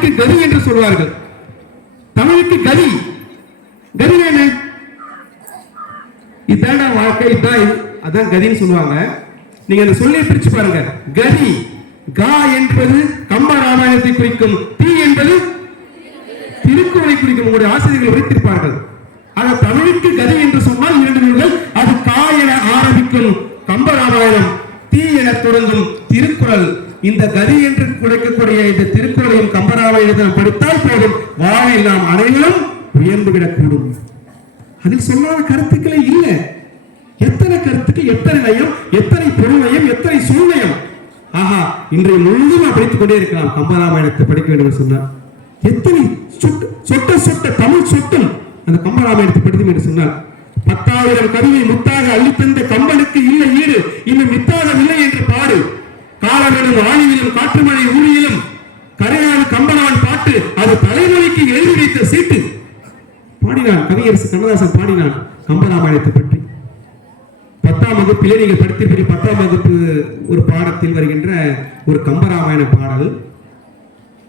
தமிழுக்கு கதி என்று சொல்வார்கள். தமிழுக்கு கதி. கதி என்ன? இதான வாழ்க்கை இதான் அதான் கதின்னு சொல்லுவாங்க. நீங்க அந்த சொல்லை பிரிச்சு பாருங்க. கதி. கா என்பது கம்ப ராமாயணத்தை குறிக்கும். தீ என்பது திருக்குறளை குறிக்கும். உங்களுடைய ஆசிரியர்கள் வைத்திருப்பார்கள் ஆனால் தமிழுக்கு கதி என்று சொன்னால் இரண்டு நூல்கள். அது கா என ஆரம்பிக்கும். கம்ப ராமாயணம் தீ என தொடங்கும் திருக்குறள். இந்த கதி என்று குறைக்கக்கூடிய இந்த திருக்குறளையும் கம்ப கம்பராமாயணத்தை படித்தால் போதும். வாழ்வில் நாம் அனைவரும் உயர்ந்து விடக்கூடும். அதில் சொல்லாத கருத்துக்களே இல்லை. எத்தனை கருத்துக்கு எத்தனை நயம் எத்தனை பொருளையும் எத்தனை சூழ்நயம் ஆஹா இன்றைய முழுதும் நான் படித்துக் கொண்டே இருக்கலாம். கம்பராமாயணத்தை படிக்க வேண்டும் சொன்னார். எத்தனை சொட்டு சொட்ட சொட்ட தமிழ் சொட்டும் அந்த கம்பராமாயணத்தை படித்து என்று சொன்னார். பத்தாயிரம் கவிதை முத்தாக அள்ளித்தந்த கம்பனுக்கு இல்லை ஈடு. இன்னும் மித்தாக இல்லை என்று பாடு. காலவெனும் ஆணிவிலும் காற்று மழை பாடினார் கவியரசு கண்ணதாசன் பாடினார் கம்பராமாயணத்தை பற்றி. பத்தாம் வகுப்பிலே நீங்கள் படித்திருப்பீங்க பத்தாம் வகுப்பு ஒரு பாடத்தில் வருகின்ற ஒரு கம்பராமாயண பாடல்.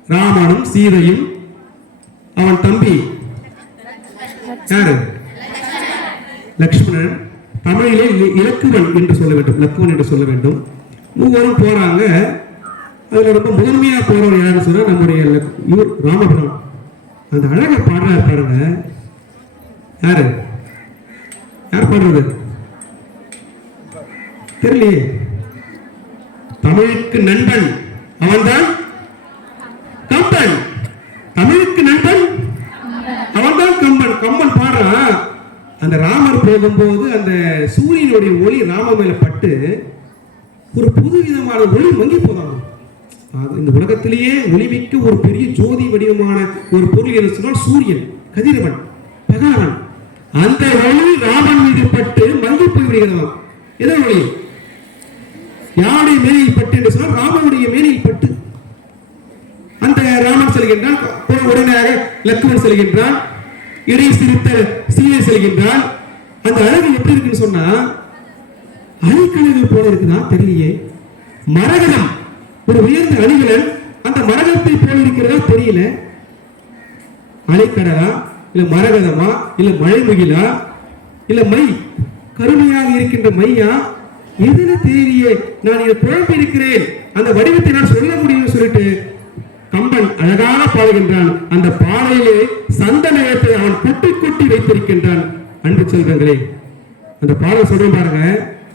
ராமனும் சீதையும் அவன் தம்பி யாரு? லக்ஷ்மணன். தமிழிலே இ- இலக்குவன் என்று சொல்ல வேண்டும் லக்குவன் என்று சொல்ல வேண்டும். மூவரும் போறாங்க. அதுல ரொம்ப முதன்மையா போறவர் யாருன்னு சொன்னா நம்முடைய இவர் ராமபுரம். அந்த அழகை பாடுறாரு பாருங்க. யாரு? யார் பாடுறது? தெரியலையே. தமிழுக்கு நண்பன் அவன்தான்? கம்பன். தமிழுக்கு நண்பன் அவன்தான் கம்பன். கம்பன் பாடுறான். அந்த ராமர் போகும்போது அந்த சூரியனுடைய ஒளி ராம மேல பட்டு ஒரு புது விதமான ஒளி மங்கி போதான் அது இந்த உலகத்திலேயே ஒளிமிக்க ஒரு பெரிய ஜோதி வடிவமான ஒரு பொருள் என்று சொன்னால் சூரியன் கதிரவன் பகலவன் அந்த ஒளி ராமன் மீது பட்டு மங்கி போய்விடுகிறதாம் எதன் ஒளி யாருடைய மேனியில் பட்டு என்று சொன்னால் ராமனுடைய மேனியில் பட்டு. அந்த ராமன் செல்கின்றான் உட- உடனடியாக லக்குவன் செல்கின்றான் இடை சிரித்த சீனை செல்கின்றான். அந்த அழகு எப்படி இருக்குன்னு சொன்னா அழிக்கழகு போல இருக்குதான் தெரியலையே. மரகதம் ஒரு உயர்ந்த அணிகலன் அந்த மரகத்தை போல இருக்கிறதா தெரியல. அலைக்கடலா இல்ல மரகதமா இல்ல மழைமுகிலா இல்ல மை கருமையாக இருக்கின்ற மையா எதுன்னு தெரியலையே நான் இதை குழம்பி இருக்கிறேன் அந்த வடிவத்தை நான் சொல்ல முடியும்னு சொல்லிட்டு கம்பன் அழகான பாடுகின்றான். அந்த பாடலிலே சந்தனத்தை அவன் கொட்டி கொட்டி வைத்திருக்கின்றான். அன்பு செல்வங்களே அந்த பாடல் சொல்றேன் பாருங்க.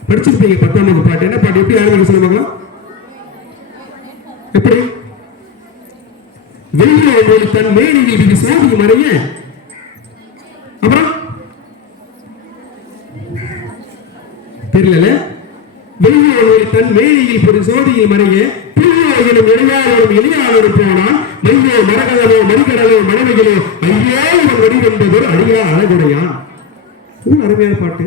படிச்சிருப்பீங்க பத்தாம் வகுப்பு பாட்டு. என்ன பாட்டு? எப்படி யாரும் சொல்லுவாங்க எப்படி? வெள்ளியை தன் மேனியில் இது சோதி மறைய வெள்ளியை தன் மேலியில் ஒரு சோதியில் மறைய பிள்ளையிலும் இளையாளரும் எளியாளரும் போனான் மையோ மரகதமோ மறிகடலோ மனைவிகளோ ஐயோ இவன் வடிவென்பதொரு அழியா அழகுடையான் இது அருமையான பாட்டு.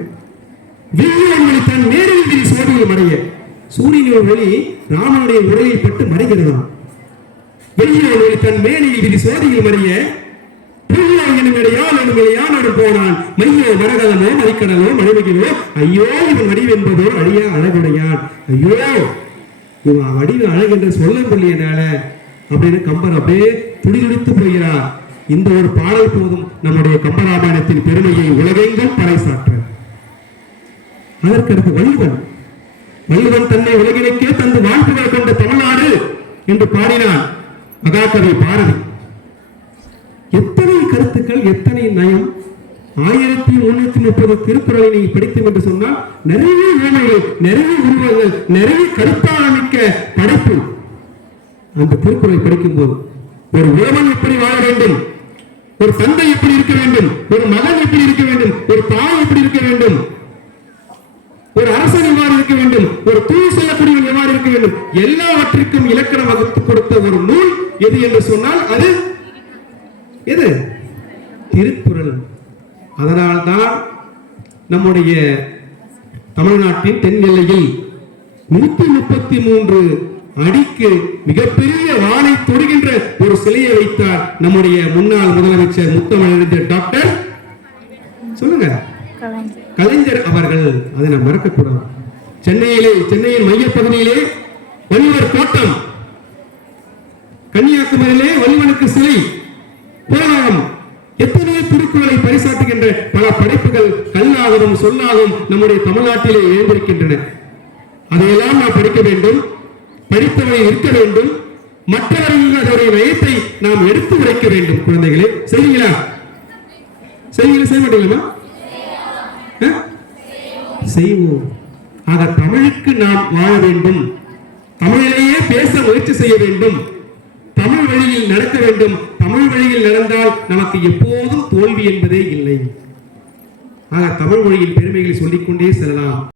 வெள்ளியை தன் மேனியில் விரி சோதியில் மறைய. சூரியனின் ஒளி ராமனுடைய உரையை பட்டு மறைகிறதாம். வெள்ளியோடு தன் மேனியில் விதி சோதியில் மறைய போனான். மையோ மரகதமோ மறிக்கடலோ மணிவகிலோ ஐயோ இவன் வடிவென்பதோ அழியா அழகுடையான். ஐயோ இவன் வடிவு அழகு என்று சொல்ல முடியனால அப்படின்னு கம்பர் அப்படியே துடிதுடித்து போகிறார். இந்த ஒரு பாடல் போதும் நம்முடைய கம்பராமாயணத்தின் பெருமையை உலகெங்கும் பறைசாற்ற. அதற்கடுத்து வள்ளுவன். வள்ளுவன் தன்னை உலகினுக்கே தந்து வாழ்த்துகள் கொண்ட தமிழ்நாடு என்று பாடினான் மகாகவி பாரதி. கருத்துக்கள் எத்தனை நயம்? ஆயிரத்தி முன்னூத்தி முப்பது திருக்குறளை நீங்க படித்தோம் என்று சொன்னால் நிறைய வேலைகள் நிறைய உருவங்கள் நிறைய கருத்தாளமிக்க படைப்பு. அந்த திருக்குறளை படிக்கும் போது ஒரு உறவன் எப்படி வாழ வேண்டும்? ஒரு தந்தை எப்படி இருக்க வேண்டும்? ஒரு மகன் எப்படி இருக்க வேண்டும்? ஒரு தாய் எப்படி இருக்க வேண்டும்? ஒரு அரசன் எவ்வாறு இருக்க வேண்டும்? ஒரு தூய் செல்லக்கூடியவன் எவ்வாறு இருக்க வேண்டும்? எல்லாவற்றிற்கும் இலக்கணம் வகுத்து கொடுத்த ஒரு நூல் எது என்று சொன்னால் அது எது? அதனால்தான் நம்முடைய தமிழ்நாட்டின் தென் எல்லையில் நூத்தி முப்பத்தி மூன்று அடிக்கு மிகப்பெரிய வானை தொடுகின்ற ஒரு சிலையை வைத்தார் நம்முடைய முன்னாள் முதலமைச்சர் முத்தமிழறிஞர் டாக்டர். சொல்லுங்க. கலைஞர். அவர்கள் அதை நாம் மறக்கக்கூடாது. சென்னையிலே சென்னையின் மையப்பகுதியிலே வள்ளுவர் கோட்டம் கன்னியாகுமரியிலே வள்ளுவனுக்கு சிலை. புராணம் எத்தனையோ திருக்குறளை பரிசாட்டுகின்ற பல படைப்புகள் கல்லாகவும் சொல்லாகவும் நம்முடைய தமிழ்நாட்டிலே எழுந்திருக்கின்றன. அதையெல்லாம் நாம் படிக்க வேண்டும் படித்தவரை இருக்க வேண்டும் மற்றவர்களுடைய வயத்தை நாம் எடுத்து உரைக்க வேண்டும் குழந்தைகளே. சரிங்களா சரிங்களா செய்ய மாட்டீங்களா செய்வோம். ஆக தமிழுக்கு நாம் வாழ வேண்டும். தமிழிலேயே பேச முயற்சி செய்ய வேண்டும். வழியில் நடக்க வேண்டும். தமிழ் வழியில் நடந்தால் நமக்கு எப்போதும் தோல்வி என்பதே இல்லை. ஆக தமிழ் மொழியின் பெருமைகளை சொல்லிக்கொண்டே செல்லலாம்.